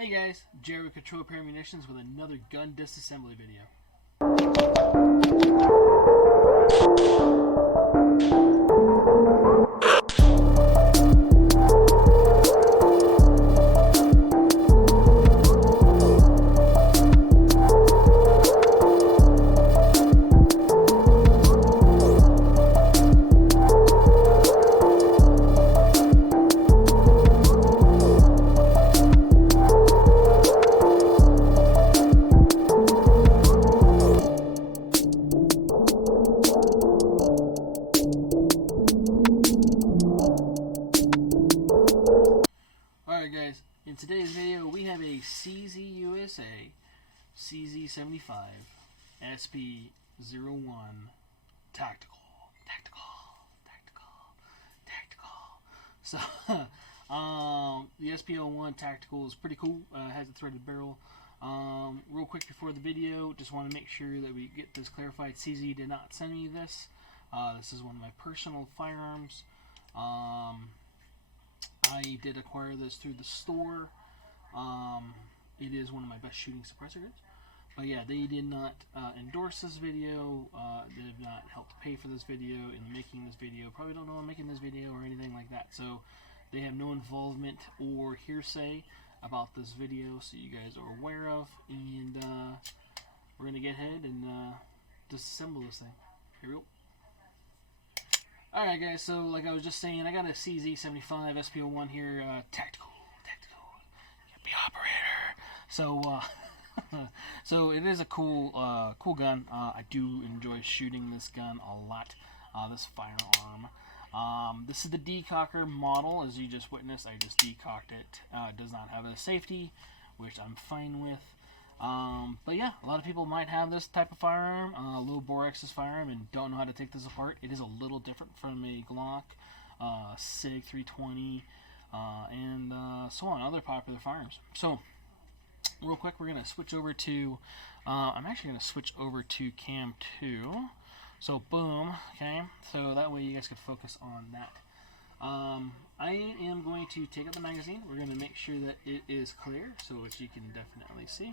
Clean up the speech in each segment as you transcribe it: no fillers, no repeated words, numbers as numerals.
Hey guys, Jerry with Control Pair Munitions with another gun disassembly video. Alright guys, in today's video we have a CZ USA CZ75 SP01 Tactical. So, the SP01 Tactical is pretty cool. Has a threaded barrel. Real quick before the video, just want to make sure that we get this clarified. CZ did not send me this. This is one of my personal firearms. I did acquire this through the store. It is one of my best shooting suppressor guns. But yeah, they did not endorse this video. They did not help to pay for this video in making this video. Probably don't know I'm making this video or anything like that. So they have no involvement or hearsay about this video, so you guys are aware of. And we're gonna get ahead and disassemble this thing. Here we go. Alright guys, so like I was just saying, I got a CZ75 SP01 here, tactical, be operator. So, so it is a cool gun. I do enjoy shooting this gun a lot, this firearm. This is the decocker model, as you just witnessed. I just decocked it. It does not have a safety, which I'm fine with. But yeah, a lot of people might have this type of firearm, low bore X's firearm, and don't know how to take this apart. It is a little different from a Glock, SIG 320, and so on, other popular firearms. So, real quick, we're going to switch over to, I'm actually going to switch over to cam 2. So, boom, okay, so that way you guys can focus on that. I am going to take out the magazine. We're going to make sure that it is clear, so as you can definitely see,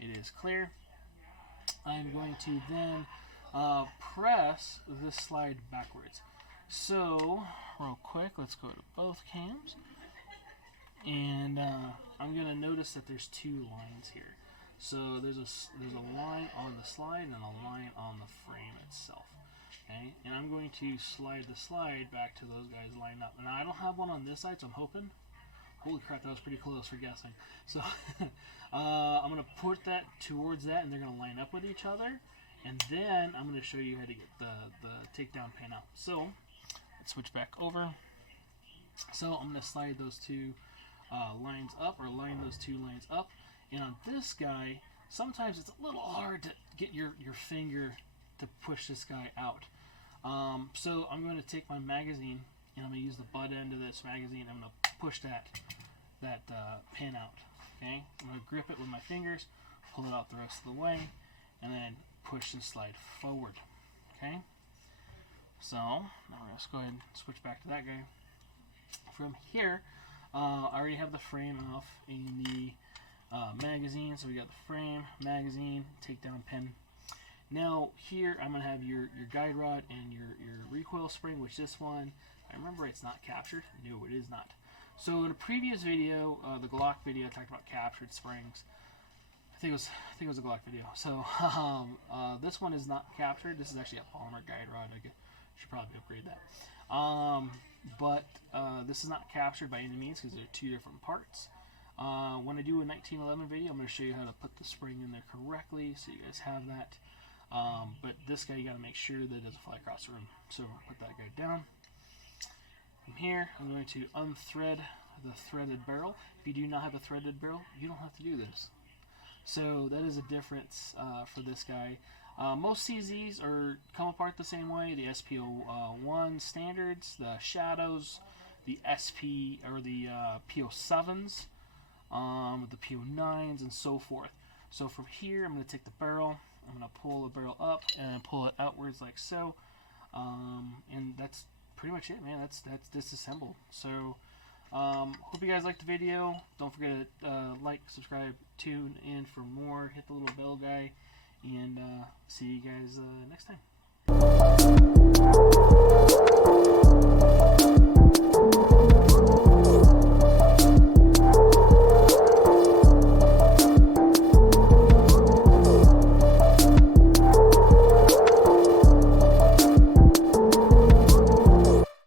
it is clear. I'm going to then press this slide backwards. So, real quick, let's go to both cams. And I'm going to notice that there's two lines here. So there's a line on the slide and a line on the frame itself. Okay, and I'm going to slide the slide back to those guys lined up. And I don't have one on this side, so I'm hoping. Holy crap, that was pretty close for guessing. So I'm going to put that towards that, and they're going to line up with each other. And then I'm going to show you how to get the takedown pin out. So let's switch back over. So I'm going to slide those two lines up, or line those two lines up. And on this guy, sometimes it's a little hard to get your finger to push this guy out. So I'm going to take my magazine, and I'm going to use the butt end of this magazine. I'm going to push that pin out. Okay, I'm going to grip it with my fingers, pull it out the rest of the way, and then push and slide forward. Okay, so now let's go ahead and switch back to that guy. From here, I already have the frame off in the magazine, so we got the frame, magazine, takedown pin. Now here I'm going to have your guide rod and your recoil spring, which this one, I remember it's not captured. No, it is not. So in a previous video, the Glock video, I talked about captured springs. I think it was a Glock video. So this one is not captured. This is actually a polymer guide rod. I should probably upgrade that. But this is not captured by any means because they're two different parts. When I do a 1911 video, I'm going to show you how to put the spring in there correctly, so you guys have that. But this guy, you got to make sure that it doesn't fly across the room. So put that guy down. From here, I'm going to unthread the threaded barrel. If you do not have a threaded barrel, you don't have to do this. So that is a difference for this guy. Most CZs come apart the same way. The SP01 standards, the shadows, the SP or the PO7s, the PO9s, and so forth. So from here, I'm going to take the barrel. I'm going to pull the barrel up and pull it outwards like so. And that's pretty much it, man. That's disassembled. So Hope you guys liked the video. Don't forget to like, subscribe, tune in for more. Hit the little bell guy, and see you guys next time.